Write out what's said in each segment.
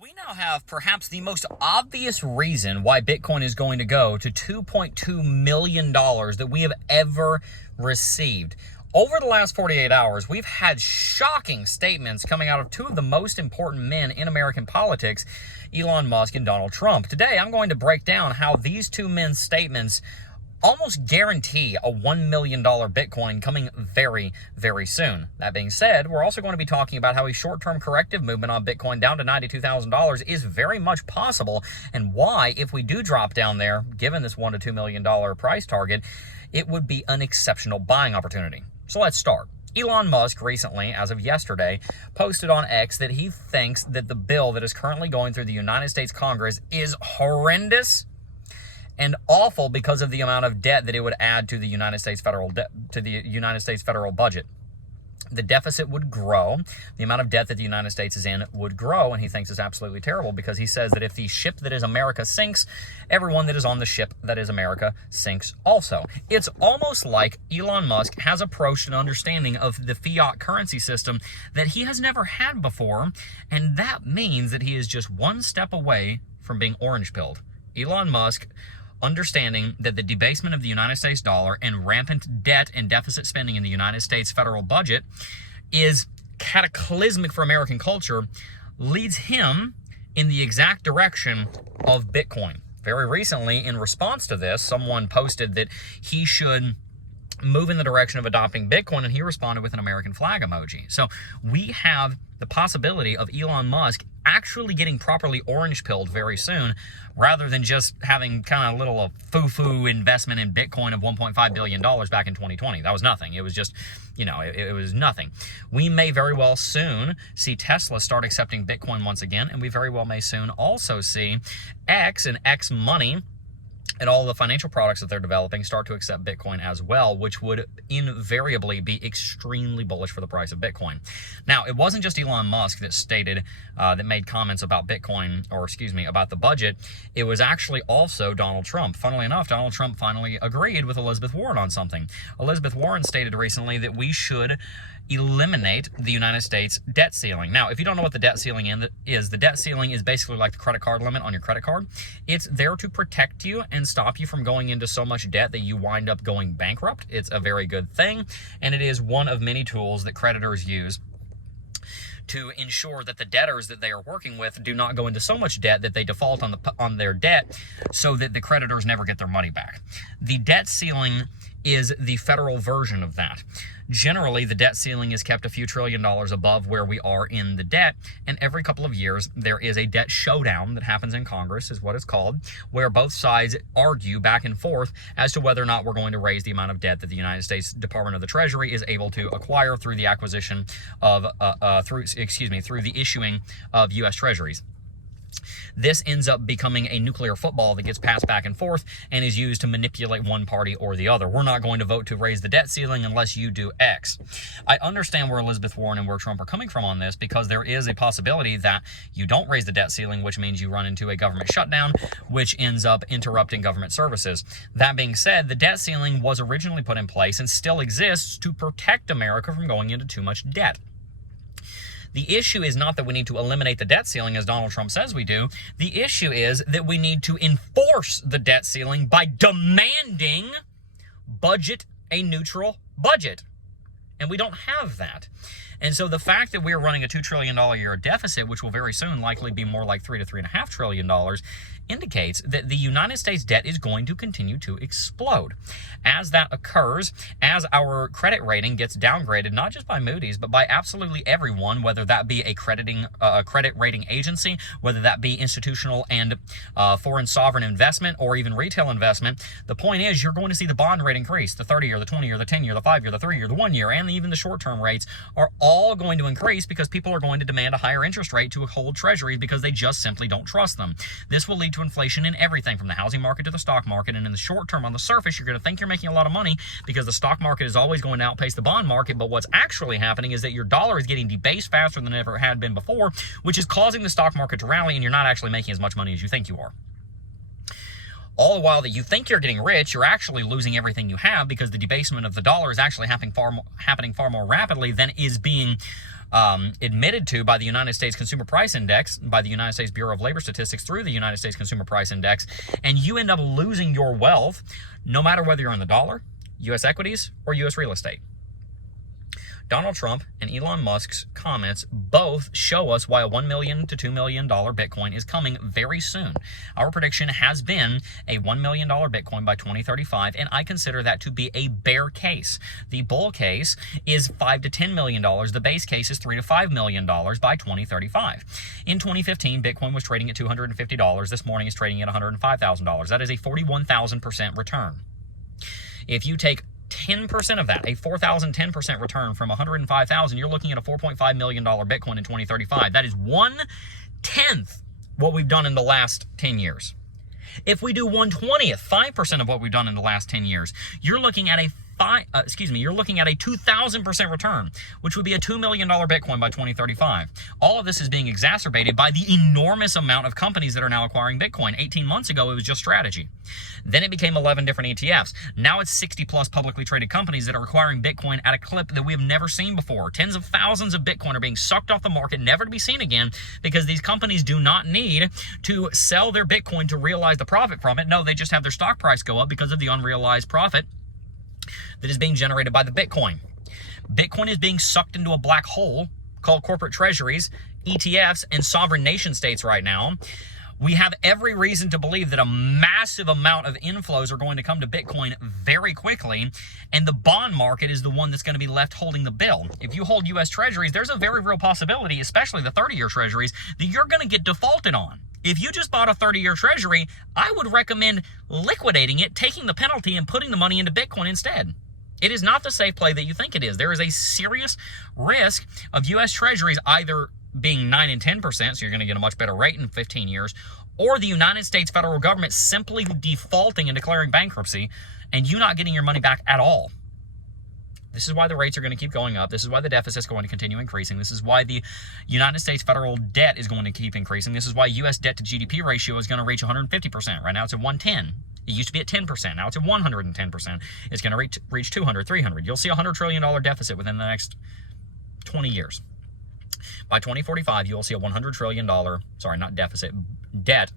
We now have perhaps the most obvious reason why Bitcoin is going to go to $2.2 million that we have ever received. Over the last 48 hours, we've had shocking statements coming out of two of the most important men in American politics, Elon Musk and Donald Trump. Today, I'm going to break down how these two men's statements almost guarantee a $1 million Bitcoin coming very, very soon. That being said, we're also going to be talking about how a short-term corrective movement on Bitcoin down to $92,000 is very much possible, and why, if we do drop down there, given this $1 to $2 million price target, it would be an exceptional buying opportunity. So let's start. Elon Musk recently, as of yesterday, posted on X that he thinks that the bill that is currently going through the United States Congress is horrendous and awful because of the amount of debt that it would add to the United States federal budget. The deficit would grow. The amount of debt that the United States is in would grow, and he thinks it's absolutely terrible because he says that if the ship that is America sinks, everyone that is on the ship that is America sinks also. It's almost like Elon Musk has approached an understanding of the fiat currency system that he has never had before, and that means that he is just one step away from being orange-pilled. Elon Musk, understanding that the debasement of the United States dollar and rampant debt and deficit spending in the United States federal budget is cataclysmic for American culture, leads him in the exact direction of Bitcoin. Very recently, in response to this, someone posted that he should move in the direction of adopting Bitcoin, and he responded with an American flag emoji. So we have the possibility of Elon Musk actually getting properly orange-pilled very soon, rather than just having kind of little foo-foo investment in Bitcoin of $1.5 billion back in 2020. That was nothing. It was just, it was nothing. We may very well soon see Tesla start accepting Bitcoin once again, and we very well may soon also see X and X Money and all the financial products that they're developing start to accept Bitcoin as well, which would invariably be extremely bullish for the price of Bitcoin. Now, it wasn't just Elon Musk that stated, that made comments about Bitcoin, about the budget. It was actually also Donald Trump. Funnily enough, Donald Trump finally agreed with Elizabeth Warren on something. Elizabeth Warren stated recently that we should eliminate the United States debt ceiling. Now, if you don't know what the debt ceiling is, the debt ceiling is basically like the credit card limit on your credit card. It's there to protect you and stop you from going into so much debt that you wind up going bankrupt. It's a very good thing, and it is one of many tools that creditors use to ensure that the debtors that they are working with do not go into so much debt that they default on their debt, so that the creditors never get their money back. The debt ceiling is the federal version of that. Generally, the debt ceiling is kept a few $1 trillion above where we are in the debt, and every couple of years there is a debt showdown that happens in Congress, is what it's called, where both sides argue back and forth as to whether or not we're going to raise the amount of debt that the United States Department of the Treasury is able to acquire through the acquisition of through the issuing of U.S. Treasuries. This ends up becoming a nuclear football that gets passed back and forth and is used to manipulate one party or the other. We're not going to vote to raise the debt ceiling unless you do X. I understand where Elizabeth Warren and where Trump are coming from on this, because there is a possibility that you don't raise the debt ceiling, which means you run into a government shutdown, which ends up interrupting government services. That being said, the debt ceiling was originally put in place and still exists to protect America from going into too much debt. The issue is not that we need to eliminate the debt ceiling, as Donald Trump says we do. The issue is that we need to enforce the debt ceiling by demanding a neutral budget. And we don't have that. And so the fact that we're running a $2 trillion a year deficit, which will very soon likely be more like $3 to $3.5 trillion, indicates that the United States debt is going to continue to explode. As that occurs, as our credit rating gets downgraded, not just by Moody's, but by absolutely everyone, whether that be a credit rating agency, whether that be institutional and foreign sovereign investment, or even retail investment, the point is you're going to see the bond rate increase. The 30-year, the 20-year, the 10-year, the 5-year, the 3-year, the 1-year, and even the short-term rates are all going to increase because people are going to demand a higher interest rate to hold treasuries because they just simply don't trust them. This will lead to inflation in everything from the housing market to the stock market, and in the short term, on the surface, you're going to think you're making a lot of money because the stock market is always going to outpace the bond market, but what's actually happening is that your dollar is getting debased faster than it ever had been before, which is causing the stock market to rally, and you're not actually making as much money as you think you are. All the while that you think you're getting rich, you're actually losing everything you have, because the debasement of the dollar is actually happening far more rapidly than is being admitted to by the United States Consumer Price Index, by the United States Bureau of Labor Statistics through the United States Consumer Price Index, and you end up losing your wealth no matter whether you're in the dollar, U.S. equities, or U.S. real estate. Donald Trump and Elon Musk's comments both show us why a $1 million to $2 million Bitcoin is coming very soon. Our prediction has been a $1 million Bitcoin by 2035, and I consider that to be a bear case. The bull case is $5 to $10 million. The base case is $3 to $5 million by 2035. In 2015, Bitcoin was trading at $250. This morning is trading at $105,000. That is a 41,000% return. If you take 10% of that, a 4,010% return from 105,000, you're looking at a $4.5 million Bitcoin in 2035. That is 1/10 what we've done in the last 10 years. If we do 1/20th, 5% of what we've done in the last 10 years, you're looking at a 2,000% return, which would be a $2 million Bitcoin by 2035. All of this is being exacerbated by the enormous amount of companies that are now acquiring Bitcoin. 18 months ago, it was just Strategy. Then it became 11 different ETFs. Now it's 60 plus publicly traded companies that are acquiring Bitcoin at a clip that we have never seen before. Tens of thousands of Bitcoin are being sucked off the market, never to be seen again, because these companies do not need to sell their Bitcoin to realize the profit from it. No, they just have their stock price go up because of the unrealized profit that is being generated by the Bitcoin. Bitcoin is being sucked into a black hole called corporate treasuries, ETFs, and sovereign nation states right now. We have every reason to believe that a massive amount of inflows are going to come to Bitcoin very quickly, and the bond market is the one that's going to be left holding the bill. If you hold U.S. treasuries, there's a very real possibility, especially the 30-year treasuries, that you're going to get defaulted on. If you just bought a 30-year treasury, I would recommend liquidating it, taking the penalty, and putting the money into Bitcoin instead. It is not the safe play that you think it is. There is a serious risk of U.S. treasuries either being 9 and 10%, so you're going to get a much better rate in 15 years, or the United States federal government simply defaulting and declaring bankruptcy, and you not getting your money back at all. This is why the rates are going to keep going up. This is why the deficit is going to continue increasing. This is why the United States federal debt is going to keep increasing. This is why U.S. debt to GDP ratio is going to reach 150%. Right now it's at 110. It used to be at 10%. Now it's at 110%. It's going to reach 200, 300. You'll see a $100 trillion deficit within the next 20 years. By 2045, you will see a $100 trillion, debt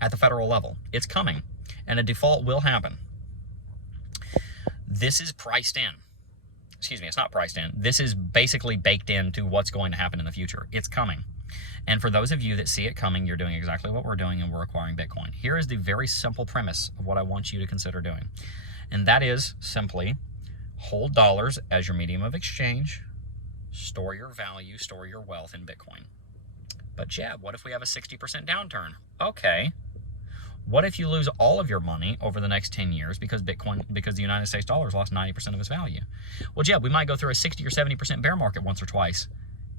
at the federal level. It's coming, and a default will happen. This is priced in. Excuse me, it's not priced in. This is basically baked into what's going to happen in the future. It's coming. And for those of you that see it coming, you're doing exactly what we're doing, and we're acquiring Bitcoin. Here is the very simple premise of what I want you to consider doing. And that is simply hold dollars as your medium of exchange, store your value, store your wealth in Bitcoin. But Jeb, what if we have a 60% downturn? Okay. What if you lose all of your money over the next 10 years because the United States dollar has lost 90% of its value? Well, Jeb, we might go through a 60 or 70% bear market once or twice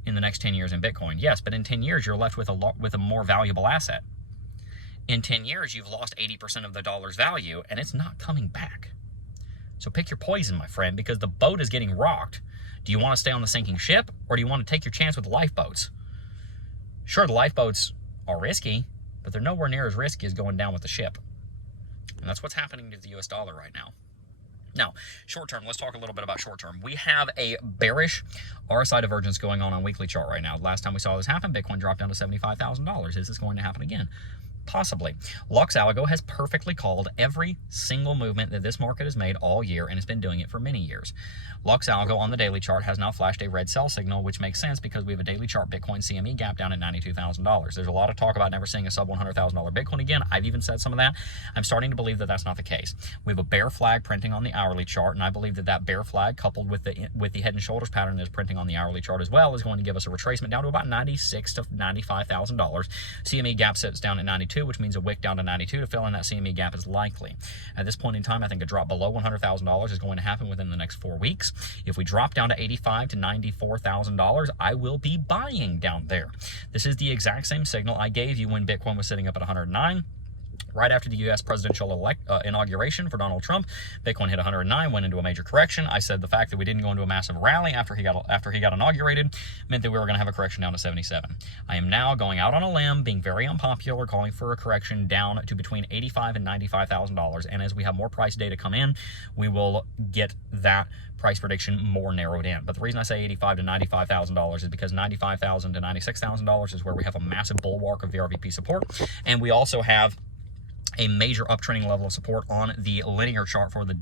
in the next 10 years in Bitcoin. Yes, but in 10 years, you're left with a more valuable asset. In 10 years, you've lost 80% of the dollar's value, and it's not coming back. So pick your poison, my friend, because the boat is getting rocked. Do you want to stay on the sinking ship, or do you want to take your chance with the lifeboats? Sure, the lifeboats are risky, but they're nowhere near as risky as going down with the ship. And that's what's happening to the US dollar right now. Now, short term, let's talk a little bit about short term. We have a bearish RSI divergence going on weekly chart right now. Last time we saw this happen, Bitcoin dropped down to $75,000. Is this going to happen again? Possibly. Lux Algo has perfectly called every single movement that this market has made all year, and it's been doing it for many years. Lux Algo on the daily chart has now flashed a red sell signal, which makes sense because we have a daily chart Bitcoin CME gap down at $92,000. There's a lot of talk about never seeing a sub $100,000 Bitcoin again. I've even said some of that. I'm starting to believe that that's not the case. We have a bear flag printing on the hourly chart, and I believe that that bear flag, coupled with the head and shoulders pattern that is printing on the hourly chart as well, is going to give us a retracement down to about $96,000 to $95,000. CME gap sits down at 92, which means a wick down to 92 to fill in that CME gap is likely. At this point in time, I think a drop below $100,000 is going to happen within the next 4 weeks. If we drop down to $85,000 to $94,000, I will be buying down there. This is the exact same signal I gave you when Bitcoin was sitting up at 109. Right after the U.S. presidential inauguration for Donald Trump, Bitcoin hit 109, went into a major correction. I said the fact that we didn't go into a massive rally after he got inaugurated meant that we were going to have a correction down to 77. I am now going out on a limb, being very unpopular, calling for a correction down to between $85,000 and $95,000. And as we have more price data come in, we will get that price prediction more narrowed in. But the reason I say $85,000 to $95,000 is because $95,000 to $96,000 is where we have a massive bulwark of VRVP support, and we also have a major uptrending level of support on the linear chart for the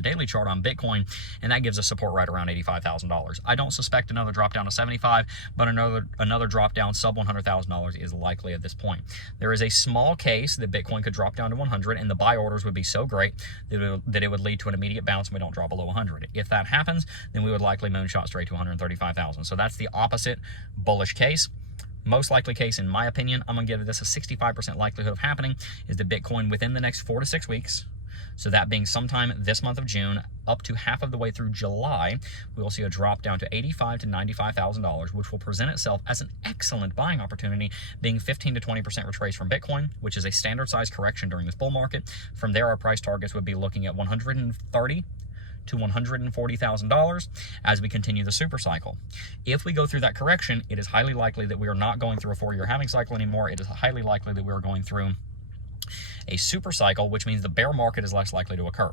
daily chart on Bitcoin, and that gives us support right around $85,000. I don't suspect another drop down to 75, but another drop down sub $100,000 is likely at this point. There is a small case that Bitcoin could drop down to 100, and the buy orders would be so great that it would lead to an immediate bounce and we don't drop below 100. If that happens, then we would likely moonshot straight to 135,000. So that's the opposite bullish case. Most likely case, in my opinion, I'm going to give this a 65% likelihood of happening, is that Bitcoin within the next 4 to 6 weeks, so that being sometime this month of June up to half of the way through July, we will see a drop down to $85,000 to $95,000, which will present itself as an excellent buying opportunity, being 15 to 20% retrace from Bitcoin, which is a standard size correction during this bull market. From there, our price targets would be looking at $130,000 to $140,000 as we continue the super cycle. If we go through that correction, it is highly likely that we are not going through a 4-year halving cycle anymore. It is highly likely that we are going through a super cycle, which means the bear market is less likely to occur.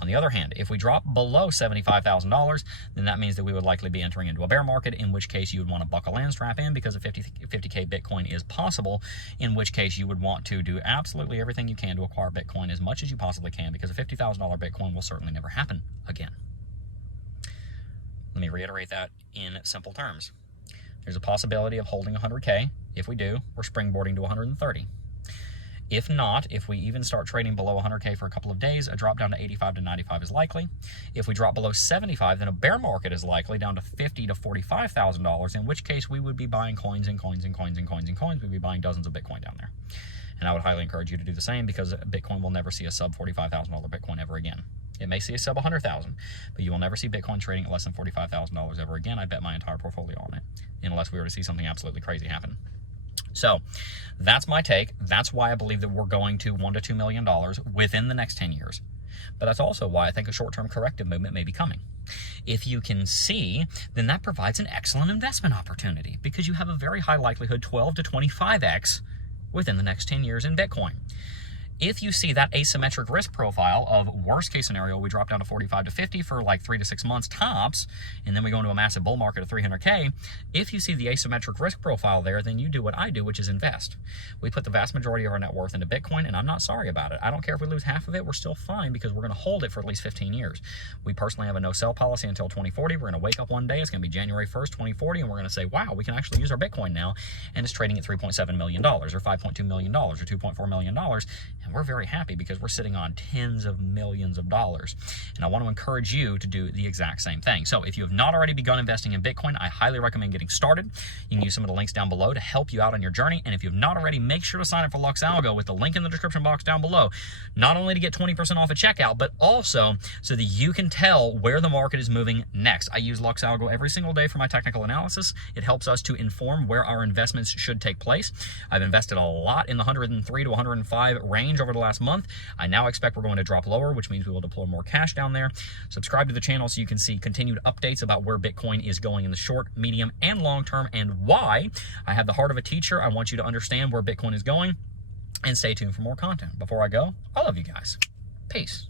On the other hand, if we drop below $75,000, then that means that we would likely be entering into a bear market, in which case you would want to buckle and strap in because a 50K Bitcoin is possible, in which case you would want to do absolutely everything you can to acquire Bitcoin as much as you possibly can, because a $50,000 Bitcoin will certainly never happen again. Let me reiterate that in simple terms. There's a possibility of holding 100K. If we do, we're springboarding to 130. If not, if we even start trading below 100K for a couple of days, a drop down to 85 to 95 is likely. If we drop below 75, then a bear market is likely down to $50,000 to $45,000, in which case we would be buying coins and coins and coins and coins and coins. We'd be buying dozens of Bitcoin down there. And I would highly encourage you to do the same, because Bitcoin will never see a sub $45,000 Bitcoin ever again. It may see a sub 100,000, but you will never see Bitcoin trading at less than $45,000 ever again. I bet my entire portfolio on it, unless we were to see something absolutely crazy happen. So that's my take. That's why I believe that we're going to $1 to $2 million within the next 10 years. But that's also why I think a short-term corrective movement may be coming. If you can see, then that provides an excellent investment opportunity, because you have a very high likelihood 12 to 25x within the next 10 years in Bitcoin. If you see that asymmetric risk profile of worst case scenario, we drop down to 45 to 50 for like 3 to 6 months tops, and then we go into a massive bull market of 300K, if you see the asymmetric risk profile there, then you do what I do, which is invest. We put the vast majority of our net worth into Bitcoin, and I'm not sorry about it. I don't care if we lose half of it, we're still fine, because we're going to hold it for at least 15 years. We personally have a no sell policy until 2040. We're going to wake up one day, it's going to be January 1st, 2040, and we're going to say, wow, we can actually use our Bitcoin now, and it's trading at $3.7 million, or $5.2 million, or $2.4 million, and we're very happy because we're sitting on tens of millions of dollars. And I want to encourage you to do the exact same thing. So if you have not already begun investing in Bitcoin, I highly recommend getting started. You can use some of the links down below to help you out on your journey. And if you have not already, make sure to sign up for Lux Algo with the link in the description box down below, not only to get 20% off at checkout, but also so that you can tell where the market is moving next. I use Lux Algo every single day for my technical analysis. It helps us to inform where our investments should take place. I've invested a lot in the 103 to 105 range over the last month. I now expect we're going to drop lower, which means we will deploy more cash down there. Subscribe to the channel so you can see continued updates about where Bitcoin is going in the short, medium, and long term, and why. I have the heart of a teacher. I want you to understand where Bitcoin is going, and stay tuned for more content. Before I go, I love you guys. Peace.